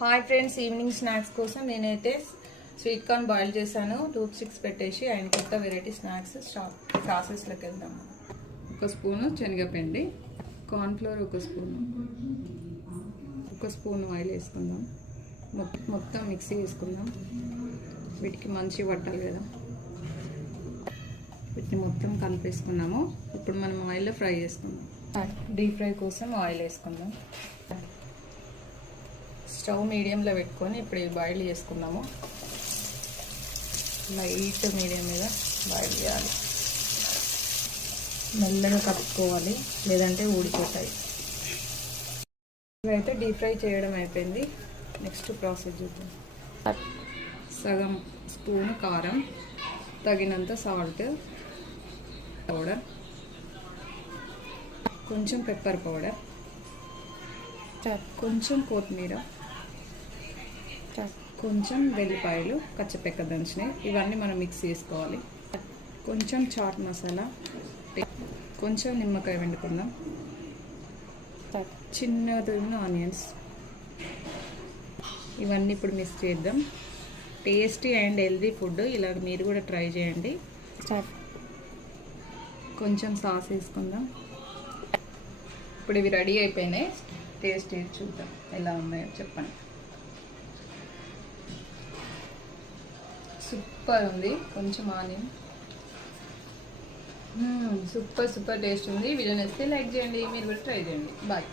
Hi friends, evening snacks కోసం నేనైతే sweet corn boil చేశాను. టూత్ స్టిక్స్ పెట్టేసి ఆయన కొత్త వెరైటీ స్నాక్స్ ప్రాసెస్లోకి వెళ్దాం. ఒక స్పూను శనగపిండి, కార్న్ఫ్లోర్ ఒక స్పూన్ ఆయిల్ వేసుకుందాం. మొత్తం మిక్సీ వేసుకుందాం. వీటికి మంచి పట్టాలి కదా, వీటిని మొత్తం కలిపేసుకున్నాము. ఇప్పుడు మనం ఆయిల్లో ఫ్రై చేసుకుందాం. డీప్ ఫ్రై కోసం ఆయిల్ వేసుకుందాం. స్టవ్ మీడియంలో పెట్టుకొని ఇప్పుడు ఇది బాయిల్ చేసుకుందాము. లైట్ మీడియం మీద బాయిల్ చేయాలి. మెల్లగా కలుపుకోవాలి, లేదంటే ఊడిపోతాయి. ఇవైతే డీప్ ఫ్రై చేయడం అయిపోయింది. నెక్స్ట్ ప్రాసెస్ చూద్దాం. సగం స్పూన్ కారం, తగినంత సాల్ట్ పౌడర్, కొంచెం పెప్పర్ పౌడర్, కొంచెం కొత్తిమీర, కొంచెం వెల్లిపాయలు కచ్చపెక్క దంచినాయి. ఇవన్నీ మనం మిక్స్ చేసుకోవాలి. కొంచెం చాట్ మసాలా, కొంచెం నిమ్మకాయ వండుకుందాం. చిన్న తురిమిన ఆనియన్స్, ఇవన్నీ ఇప్పుడు మిక్స్ చేద్దాం. టేస్టీ అండ్ హెల్దీ ఫుడ్, ఇలా మీరు కూడా ట్రై చేయండి. కొంచెం సాస్ వేసుకుందాం. ఇప్పుడు ఇవి రెడీ అయిపోయినాయి. టేస్ట్ చూద్దాం ఎలా ఉన్నాయో చెప్పండి. సూపర్ ఉంది. కొంచెం ఆనియన్, సూపర్ టేస్ట్ ఉంది. వీడియో నచ్చితే లైక్ చేయండి, మీరు కూడా ట్రై చేయండి. బాయ్.